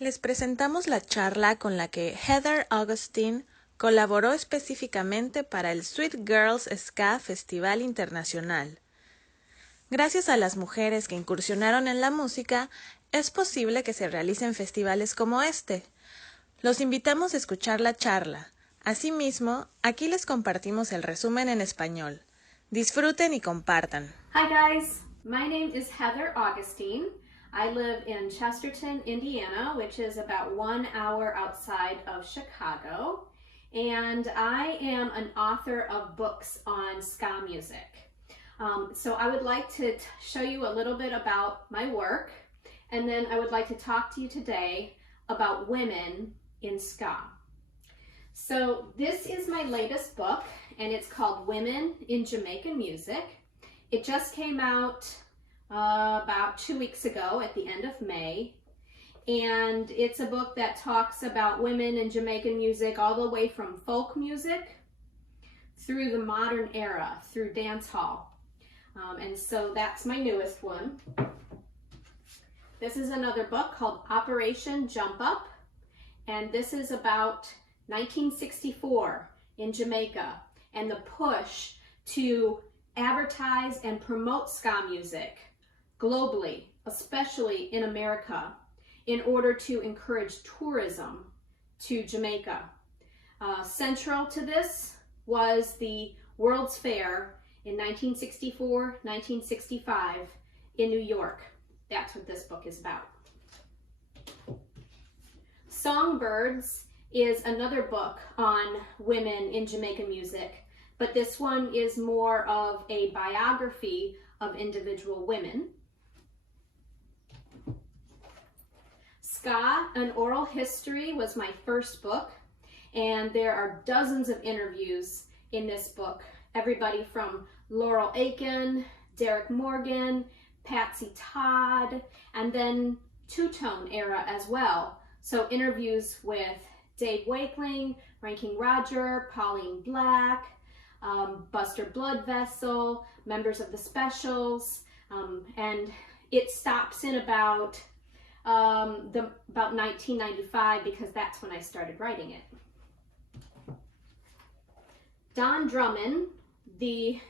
Les presentamos la charla con la que Heather Augustyn colaboró específicamente para el Sweet Girls Ska Festival Internacional. Gracias a las mujeres que incursionaron en la música, es posible que se realicen festivales como este. Los invitamos a escuchar la charla. Asimismo, aquí les compartimos el resumen en español. Disfruten y compartan. Hi guys, my name is Heather Augustyn. I live in Chesterton, Indiana, which is about 1 hour outside of Chicago. And I am an author of books on ska music. So I would like to show you a little bit about my work, and then I would like to talk to you today about women in ska. So this is my latest book, and it's called Women in Jamaican Music. It just came out about 2 weeks ago at the end of May, and it's a book that talks about women in Jamaican music all the way from folk music through the modern era, through dance hall. And so that's my newest one. This is another book called Operation Jump Up, and this is about 1964 in Jamaica and the push to advertise and promote ska music globally, especially in America, in order to encourage tourism to Jamaica. Central to this was the World's Fair in 1964-1965 in New York. That's what this book is about. Songbirds is another book on women in Jamaican music, but this one is more of a biography of individual women. Ska, An Oral History was my first book, and there are dozens of interviews in this book. Everybody from Laurel Aiken, Derek Morgan, Patsy Todd, and then two-tone era as well. So interviews with Dave Wakeling, Ranking Roger, Pauline Black, Buster Bloodvessel, members of the Specials, and it stops in about 1995 because that's when I started writing it. Don Drummond, the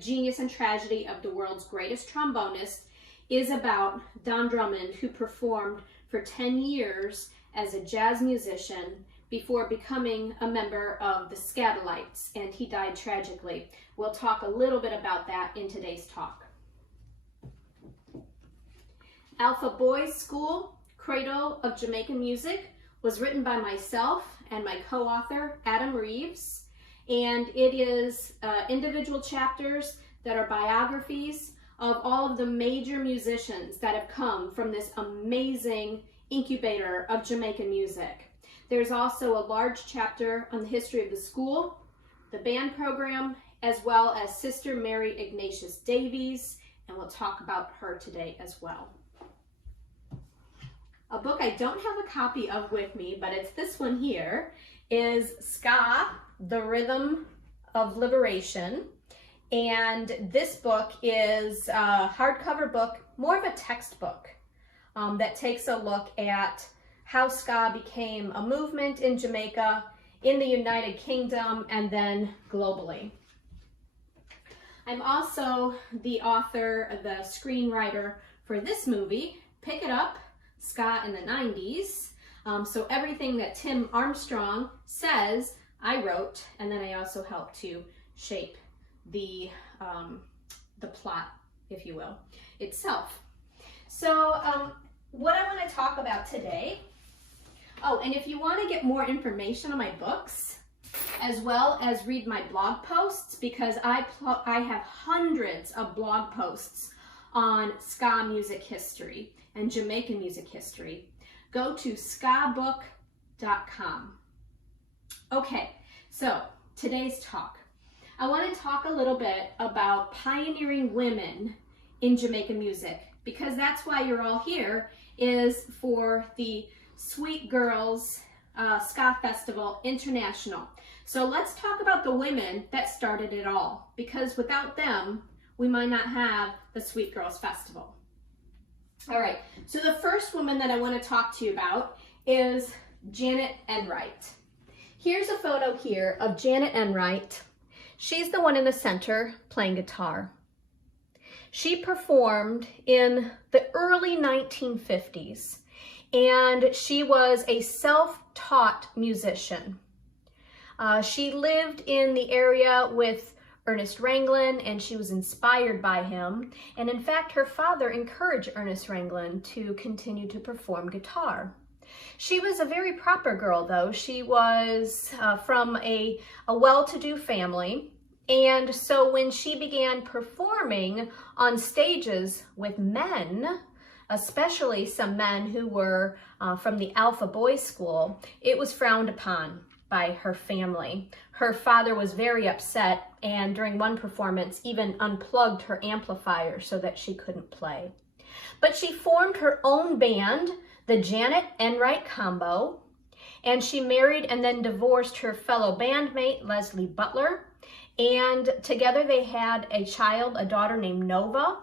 genius and tragedy of the world's greatest trombonist, is about Don Drummond, who performed for 10 years as a jazz musician before becoming a member of the Skatalites, and he died tragically. We'll talk a little bit about that in today's talk. Alpha Boys School, Cradle of Jamaican Music, was written by myself and my co-author, Adam Reeves, and it is individual chapters that are biographies of all of the major musicians that have come from this amazing incubator of Jamaican music. There's also a large chapter on the history of the school, the band program, as well as Sister Mary Ignatius Davies, and we'll talk about her today as well. A book I don't have a copy of with me, but it's this one here, is Ska, The Rhythm of Liberation. And this book is a hardcover book, more of a textbook, that takes a look at how ska became a movement in Jamaica, in the United Kingdom, and then globally. I'm also the author, the screenwriter for this movie, Pick It Up, Ska in the 90s. So everything that Tim Armstrong says, I wrote, and then I also helped to shape the plot, if you will, itself. So what I want to talk about today, and if you want to get more information on my books, as well as read my blog posts, because I have hundreds of blog posts on ska music history and Jamaican music history, go to skabook.com. Okay, so today's talk. I want to talk a little bit about pioneering women in Jamaican music, because that's why you're all here, is for the Sweet Girls Ska Festival International. So let's talk about the women that started it all, because without them, we might not have the Sweet Girls Festival. All right, so the first woman that I want to talk to you about is Janet Enright. Here's a photo here of Janet Enright. She's the one in the center playing guitar. She performed in the early 1950s, and she was a self-taught musician. She lived in the area with Ernest Ranglin, and she was inspired by him. And in fact, her father encouraged Ernest Ranglin to continue to perform guitar. She was a very proper girl, though. She was from a well-to-do family. And so when she began performing on stages with men, especially some men who were from the Alpha Boys School, it was frowned upon by her family. Her father was very upset, and during one performance even unplugged her amplifier so that she couldn't play. But she formed her own band, the Janet Enright Combo, and she married and then divorced her fellow bandmate, Leslie Butler, and together they had a child, a daughter named Nova.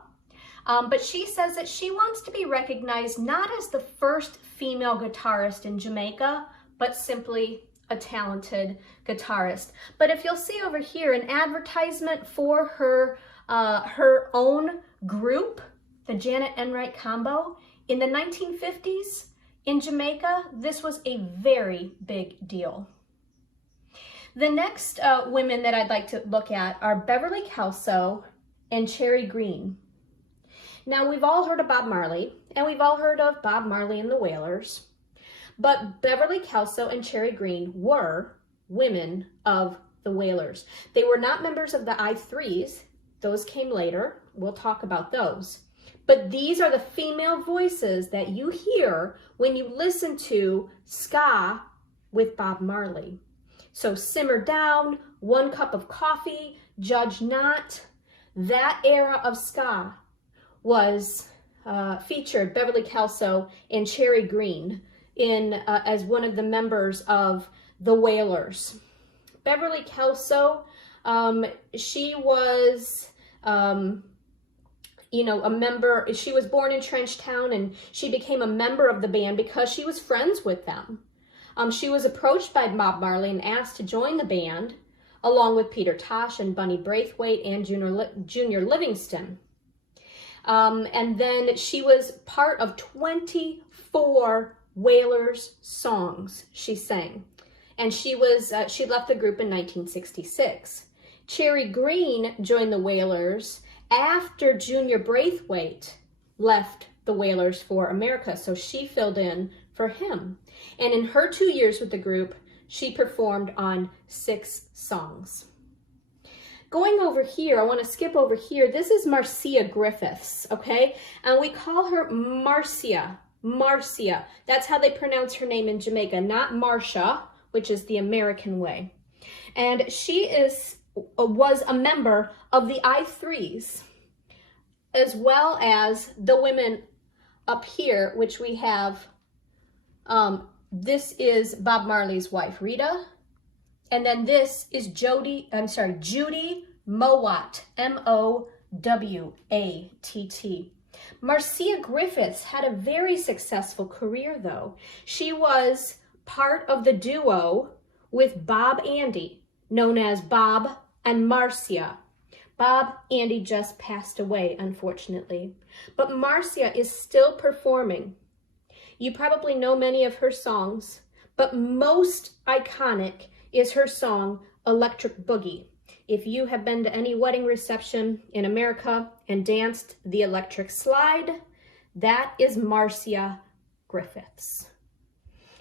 But she says that she wants to be recognized not as the first female guitarist in Jamaica, but simply a talented guitarist. But if you'll see over here, an advertisement for her own group, the Janet Enright Combo, in the 1950s in Jamaica, this was a very big deal. The next women that I'd like to look at are Beverly Kelso and Cherry Green. Now, we've all heard of Bob Marley, and we've all heard of Bob Marley and the Wailers. But Beverly Kelso and Cherry Green were women of the Wailers. They were not members of the I3s. Those came later. We'll talk about those. But these are the female voices that you hear when you listen to ska with Bob Marley. So Simmer Down, One Cup of Coffee, Judge Not. That era of ska was featured Beverly Kelso and Cherry Green in as one of the members of the Wailers. Beverly Kelso, she was, a member. She was born in Trenchtown, and she became a member of the band because she was friends with them. She was approached by Bob Marley and asked to join the band, along with Peter Tosh and Bunny Braithwaite and Junior Livingston. And then she was part of 24 Wailers songs she sang. And she left the group in 1966. Cherry Green joined the Wailers after Junior Braithwaite left the Wailers for America, so she filled in for him. And in her 2 years with the group, she performed on 6 songs. Going over here, I want to skip over here. This is Marcia Griffiths, okay? And we call her Marcia. Marcia. That's how they pronounce her name in Jamaica, not Marcia, which is the American way. And she was a member of the I3s, as well as the women up here, which we have. This is Bob Marley's wife, Rita. And then this is Judy Mowatt, M-O-W-A-T-T. Marcia Griffiths had a very successful career, though. She was part of the duo with Bob Andy, known as Bob and Marcia. Bob Andy just passed away, unfortunately. But Marcia is still performing. You probably know many of her songs, but most iconic is her song, Electric Boogie. If you have been to any wedding reception in America and danced the electric slide, that is Marcia Griffiths.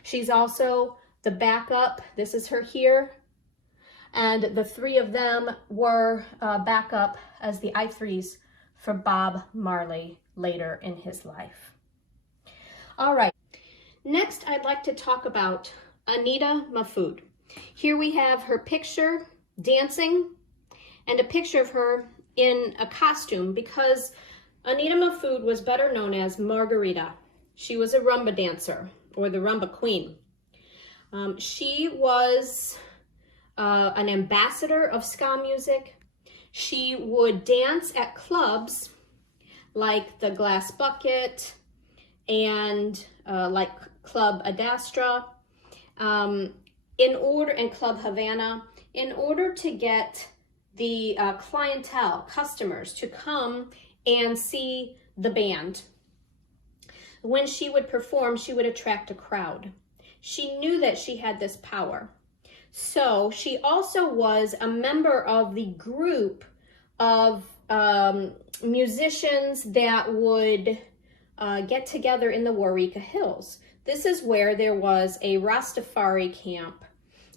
She's also the backup. This is her here. And the three of them were backup as the I3s for Bob Marley later in his life. All right, next I'd like to talk about Anita Maffood. Here we have her picture dancing and a picture of her in a costume because Anita Maffood was better known as Margarita. She was a rumba dancer, or the rumba queen. She was an ambassador of ska music. She would dance at clubs like the Glass Bucket, and like Club Adastra, and Club Havana, in order to get the clientele, customers, to come and see the band. When she would perform, she would attract a crowd. She knew that she had this power. So she also was a member of the group of musicians that would get together in the Warika Hills. This is where there was a Rastafari camp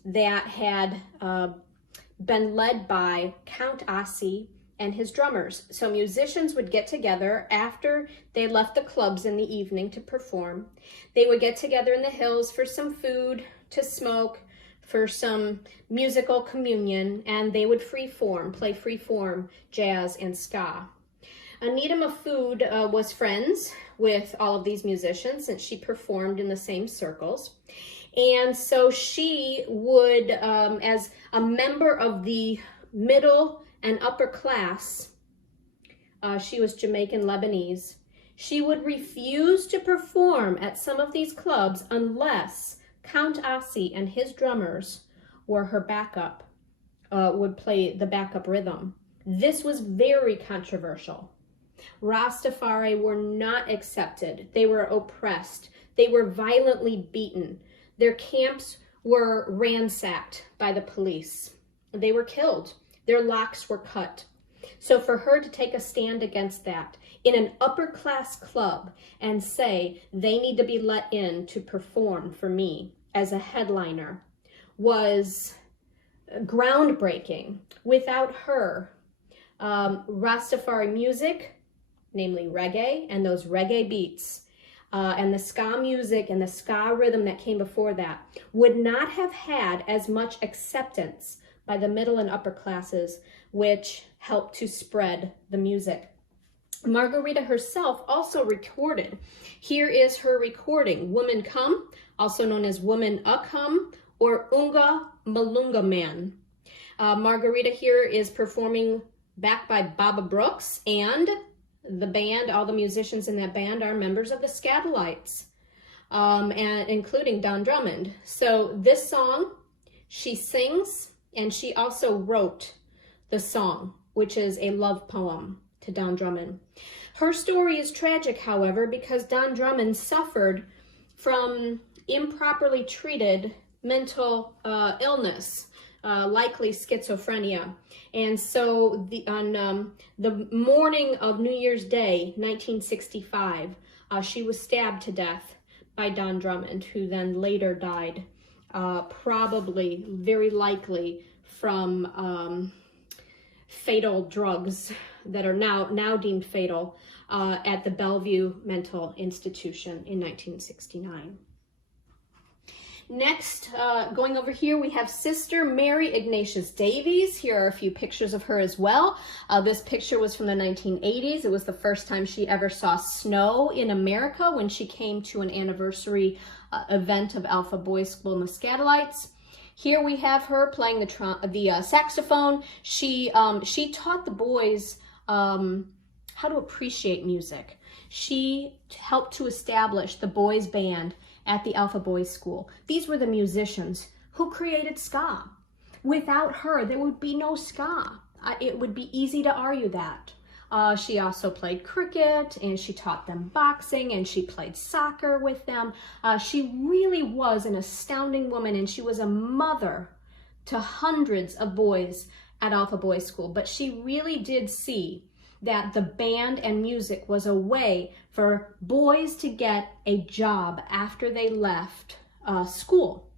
that had been led by Count Ossie and his drummers. So musicians would get together after they left the clubs in the evening to perform. They would get together in the hills for some food, to smoke, for some musical communion, and they would play free-form jazz and ska. Anita Mahfood was friends with all of these musicians since she performed in the same circles. And so she would, as a member of the middle and upper class, she was Jamaican Lebanese, she would refuse to perform at some of these clubs unless Count Ossie and his drummers were her backup, would play the backup rhythm. This was very controversial. Rastafari were not accepted. They were oppressed. They were violently beaten. Their camps were ransacked by the police. They were killed. Their locks were cut. So for her to take a stand against that in an upper class club and say they need to be let in to perform for me as a headliner was groundbreaking. Without her, Rastafari music, namely reggae, and those reggae beats, and the ska music and the ska rhythm that came before that would not have had as much acceptance by the middle and upper classes, which helped to spread the music. Margarita herself also recorded. Here is her recording, Woman Come, also known as Woman A Come, or Unga Malunga Man. Margarita here is performing backed by Baba Brooks, and the band, all the musicians in that band are members of the Scatolites, and including Don Drummond. So this song, she sings, and she also wrote the song, which is a love poem to Don Drummond. Her story is tragic, however, because Don Drummond suffered from improperly treated mental illness, likely schizophrenia. And so on the morning of New Year's Day, 1965, she was stabbed to death by Don Drummond, who then later died, probably, very likely, from fatal drugs that are now deemed fatal at the Bellevue Mental Institution in 1969. Next, going over here, we have Sister Mary Ignatius Davies. Here are a few pictures of her as well. This picture was from the 1980s. It was the first time she ever saw snow in America when she came to an anniversary event of Alpha Boys School and the Scatolites. Here we have her playing the saxophone. She taught the boys how to appreciate music. She helped to establish the boys band at the Alpha Boys School. These were the musicians who created ska. Without her, there would be no ska. It would be easy to argue that. She also played cricket, and she taught them boxing, and she played soccer with them. She really was an astounding woman, and she was a mother to hundreds of boys at Alpha Boys School. But she really did see that the band and music was a way for boys to get a job after they left school.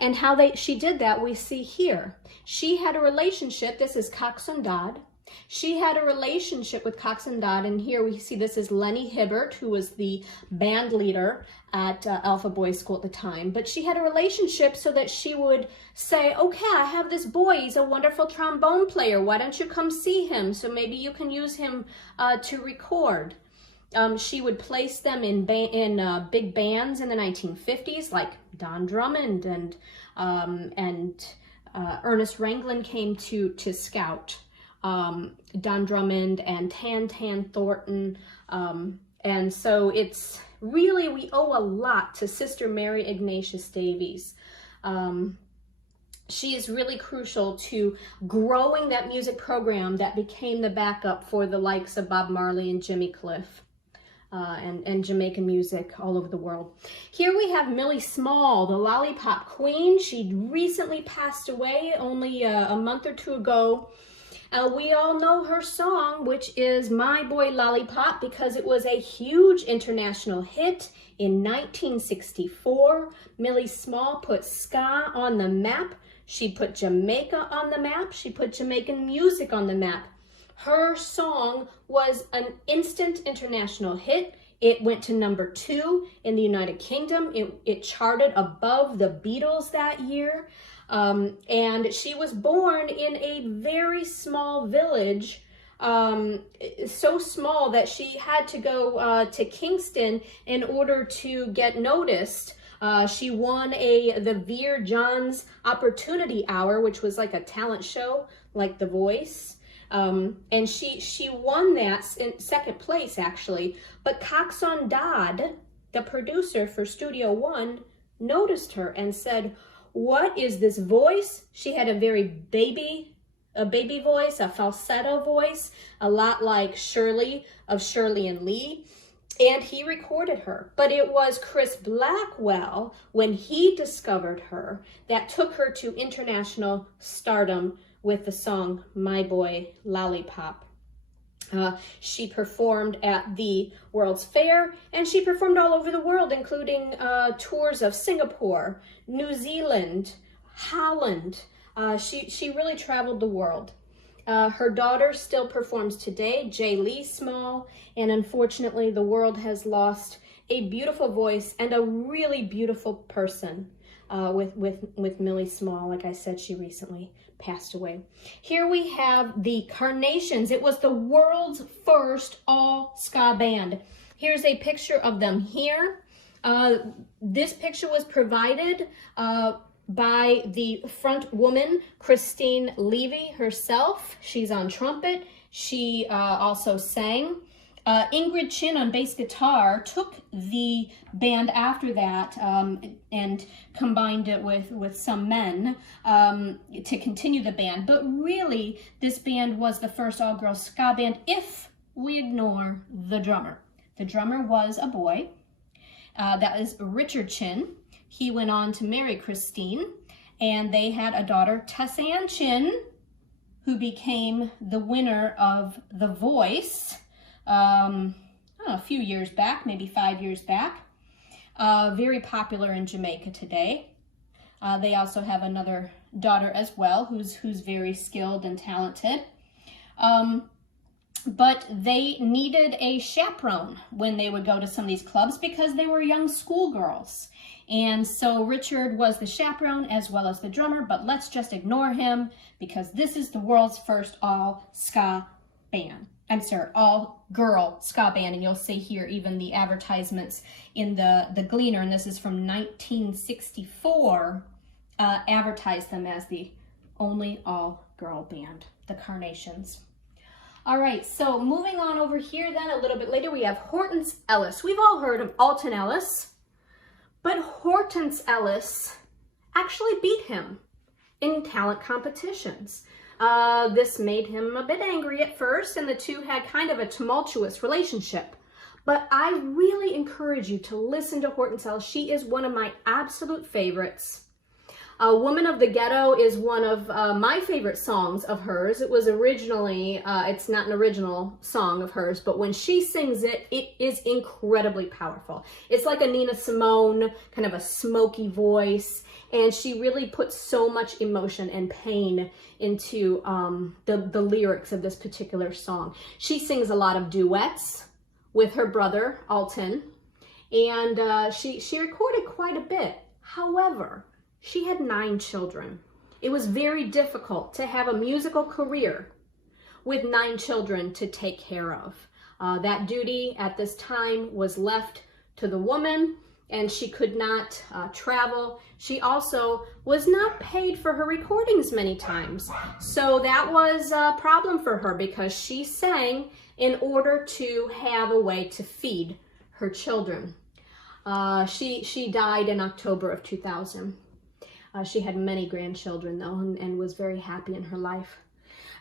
And how she did that, we see here. She had a relationship, this is Coxsone Dodd. She had a relationship with Coxsone Dodd, and here we see this is Lenny Hibbert, who was the band leader at Alpha Boys School at the time. But she had a relationship so that she would say, okay, I have this boy, he's a wonderful trombone player, why don't you come see him? So maybe you can use him to record. She would place them in big bands in the 1950s, like Don Drummond and Ernest Ranglin came to scout. Don Drummond and Tan Thornton, and so it's really we owe a lot to Sister Mary Ignatius Davies. She is really crucial to growing that music program that became the backup for the likes of Bob Marley and Jimmy Cliff. And Jamaican music all over the world. Here we have Millie Small, the lollipop queen. She recently passed away only a month or two ago. We all know her song, which is My Boy Lollipop, because it was a huge international hit in 1964. Millie Small put ska on the map. She put Jamaica on the map. She put Jamaican music on the map. Her song was an instant international hit. It went to #2 in the United Kingdom. It charted above the Beatles that year. And she was born in a very small village, so small that she had to go to Kingston in order to get noticed. She won the Veer Johns Opportunity Hour, which was like a talent show, like The Voice. And she won that in second place, actually. But Coxon Dodd, the producer for Studio One, noticed her and said, "What is this voice?" She had a very baby voice, a falsetto voice, a lot like Shirley of Shirley and Lee. And he recorded her. But it was Chris Blackwell, when he discovered her, that took her to international stardom with the song My Boy Lollipop. She performed at the World's Fair, and she performed all over the world, including tours of Singapore, New Zealand, Holland. She really traveled the world. Her daughter still performs today, J. Lee Small, and unfortunately the world has lost a beautiful voice and a really beautiful person with Millie Small. Like I said, she recently passed away. Here we have the Carnations. It was the world's first all ska band. Here's a picture of them here. This picture was provided by the front woman, Christine Levy herself. She's on trumpet. She also sang. Ingrid Chin on bass guitar took the band after that and combined it with some men to continue the band. But really, this band was the first all-girl ska band if we ignore the drummer. The drummer was a boy. That is Richard Chin. He went on to marry Christine, and they had a daughter, Tessanne Chin, who became the winner of The Voice a few years back, maybe 5 years back. Very popular in Jamaica today. They also have another daughter as well, who's very skilled and talented. But they needed a chaperone when they would go to some of these clubs because they were young schoolgirls. And so Richard was the chaperone as well as the drummer, but let's just ignore him because this is the world's first all-ska band. I'm sorry, all-girl ska band, and you'll see here even the advertisements in the Gleaner, and this is from 1964, advertised them as the only all-girl band, the Carnations. All right, so moving on over here then a little bit later, we have Hortense Ellis. We've all heard of Alton Ellis, but Hortense Ellis actually beat him in talent competitions. This made him a bit angry at first, and the two had kind of a tumultuous relationship. But I really encourage you to listen to Hortense Ellis. She is one of my absolute favorites. Woman of the Ghetto is one of my favorite songs of hers. It was originally, it's not an original song of hers, but when she sings it, it is incredibly powerful. It's like a Nina Simone, kind of a smoky voice, and she really puts so much emotion and pain into the lyrics of this particular song. She sings a lot of duets with her brother, Alton, and she recorded quite a bit. However, she had 9 children. It was very difficult to have a musical career with 9 children to take care of. That duty at this time was left to the woman, and she could not travel. She also was not paid for her recordings many times. So that was a problem for her because she sang in order to have a way to feed her children. She died in October of 2000. She had many grandchildren though, and was very happy in her life.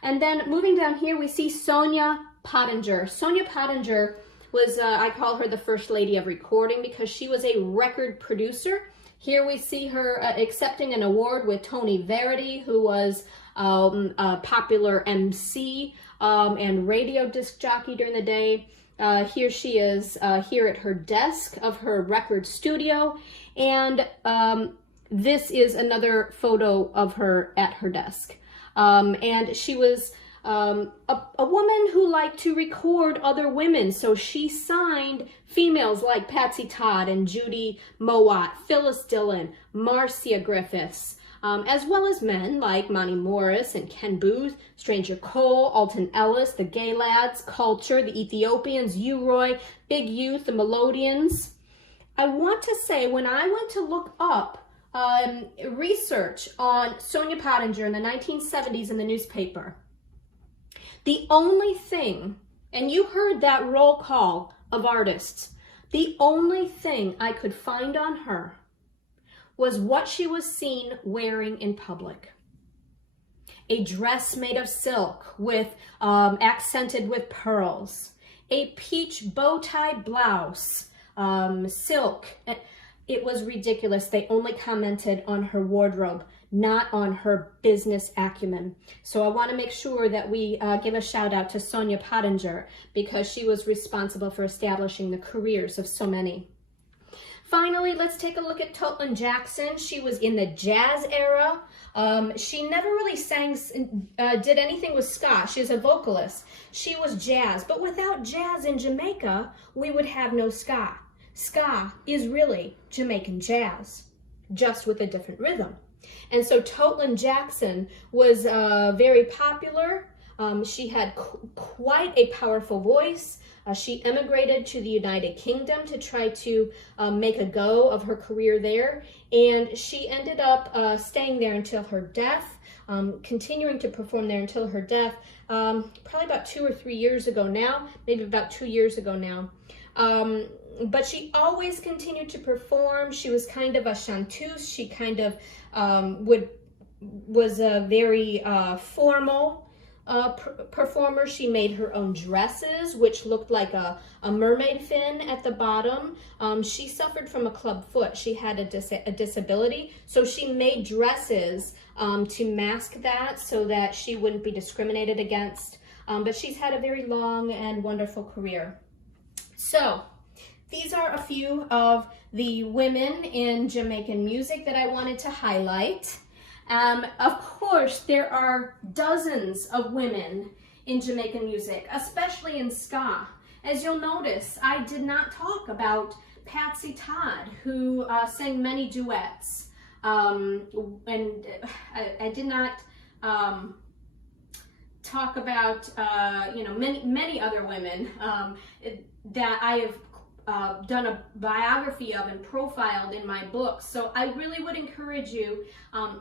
And then moving down here, we see Sonia Pottinger. Sonia Pottinger was, I call her the first lady of recording because she was a record producer. Here we see her accepting an award with Tony Verity, who was a popular MC and radio disc jockey during the day. Here she is here at her desk of her record studio, and this is another photo of her at her desk. And she was a woman who liked to record other women, so she signed females like Patsy Todd and Judy Mowat, Phyllis Dillon, Marcia Griffiths, as well as men like Monty Morris and Ken Booth, Stranger Cole, Alton Ellis, the Gay Lads, Culture, the Ethiopians, U-Roy, Big Youth, the Melodians. I want to say, when I went to look up research on Sonia Pottinger in the 1970s in the newspaper, the only thing, and you heard that roll call of artists, the only thing I could find on her was what she was seen wearing in public. A dress made of silk with accented with pearls, a peach bow tie blouse, silk. It was ridiculous. They only commented on her wardrobe, not on her business acumen. So I want to make sure that we give a shout out to Sonia Pottinger because she was responsible for establishing the careers of so many. Finally, let's take a look at Totlin Jackson. She was in the jazz era. She never really sang, did anything with ska. She's a vocalist. She was jazz, but without jazz in Jamaica, we would have no ska. Ska is really Jamaican jazz, just with a different rhythm. And so Totlin Jackson was very popular. She had quite a powerful voice. She emigrated to the United Kingdom to try to make a go of her career there. And she ended up staying there until her death, continuing to perform there until her death, probably about 2 or 3 years ago now, maybe about 2 years ago now. But she always continued to perform. She was kind of a chanteuse. She kind of was a very formal performer. She made her own dresses, which looked like a mermaid fin at the bottom. She suffered from a club foot. She had a disability, so she made dresses to mask that so that she wouldn't be discriminated against. But she's had a very long and wonderful career. So these are a few of the women in Jamaican music that I wanted to highlight. Of course, there are dozens of women in Jamaican music, especially in ska. As you'll notice, I did not talk about Patsy Todd, who sang many duets. And I did not talk about, many other women that I have done a biography of and profiled in my books. So I really would encourage you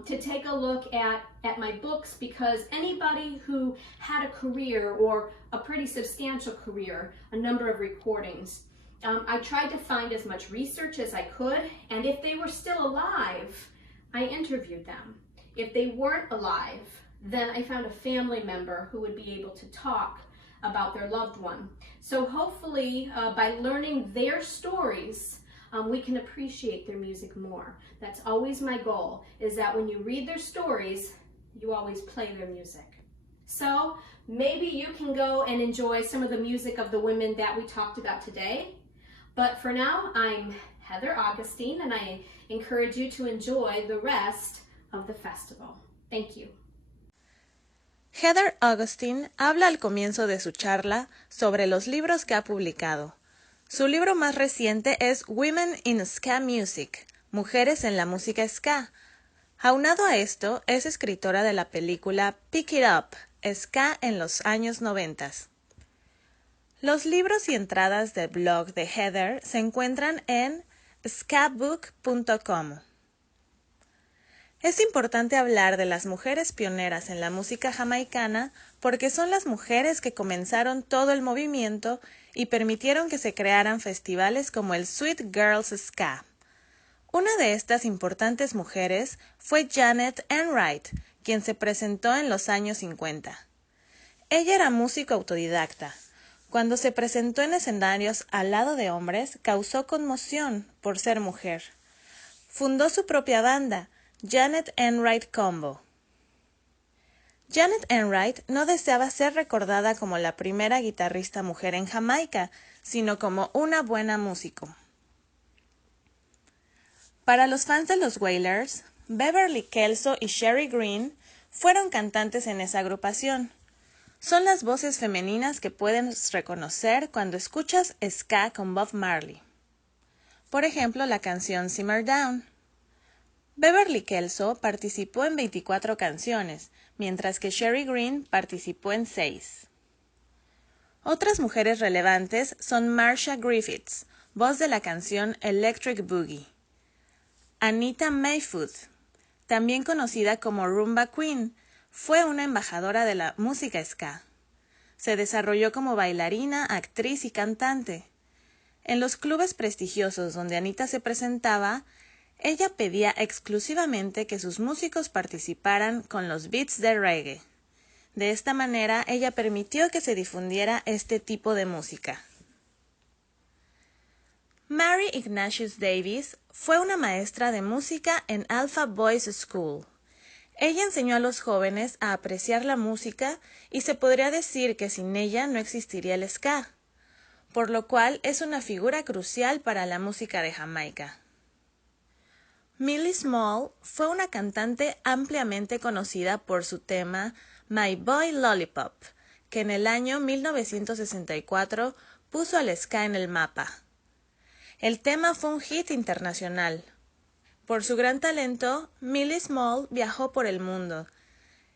to take a look at my books, because anybody who had a career, or a pretty substantial career, a number of recordings, I tried to find as much research as I could, and if they were still alive, I interviewed them. If they weren't alive, then I found a family member who would be able to talk about their loved one. So hopefully by learning their stories, we can appreciate their music more. That's always my goal, is that when you read their stories, you always play their music. So maybe you can go and enjoy some of the music of the women that we talked about today. But for now, I'm Heather Augustyn, and I encourage you to enjoy the rest of the festival. Thank you. Heather Augustyn habla al comienzo de su charla sobre los libros que ha publicado. Su libro más reciente es Women in Ska Music, Mujeres en la Música Ska. Aunado a esto, es escritora de la película Pick It Up, Ska en los años 90. Los libros y entradas del blog de Heather se encuentran en skabook.com. Es importante hablar de las mujeres pioneras en la música jamaicana porque son las mujeres que comenzaron todo el movimiento y permitieron que se crearan festivales como el Sweet Girls Ska. Una de estas importantes mujeres fue Janet Enright, quien se presentó en los años 50. Ella era músico autodidacta. Cuando se presentó en escenarios al lado de hombres, causó conmoción por ser mujer. Fundó su propia banda, Janet Enright Combo. Janet Enright no deseaba ser recordada como la primera guitarrista mujer en Jamaica, sino como una buena músico. Para los fans de los Wailers, Beverly Kelso y Sherry Green fueron cantantes en esa agrupación. Son las voces femeninas que puedes reconocer cuando escuchas ska con Bob Marley. Por ejemplo, la canción Simmer Down. Beverly Kelso participó en 24 canciones, mientras que Sherry Green participó en 6. Otras mujeres relevantes son Marcia Griffiths, voz de la canción Electric Boogie. Anita Mayfoot, también conocida como Rumba Queen, fue una embajadora de la música ska. Se desarrolló como bailarina, actriz y cantante. En los clubes prestigiosos donde Anita se presentaba, ella pedía exclusivamente que sus músicos participaran con los beats de reggae. De esta manera, ella permitió que se difundiera este tipo de música. Mary Ignatius Davis fue una maestra de música en Alpha Boys School. Ella enseñó a los jóvenes a apreciar la música y se podría decir que sin ella no existiría el ska, por lo cual es una figura crucial para la música de Jamaica. Millie Small fue una cantante ampliamente conocida por su tema My Boy Lollipop, que en el año 1964 puso al ska en el mapa. El tema fue un hit internacional. Por su gran talento, Millie Small viajó por el mundo.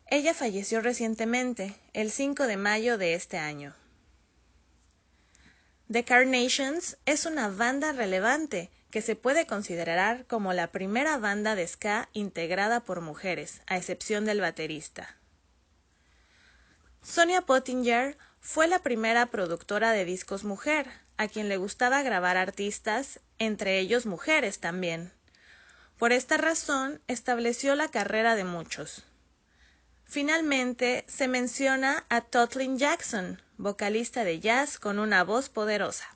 Ella falleció recientemente, el 5 de mayo de este año. The Carnations es una banda relevante que se puede considerar como la primera banda de ska integrada por mujeres, a excepción del baterista. Sonia Pottinger fue la primera productora de discos mujer, a quien le gustaba grabar artistas, entre ellos mujeres también. Por esta razón, estableció la carrera de muchos. Finalmente, se menciona a Totlin Jackson, vocalista de jazz con una voz poderosa.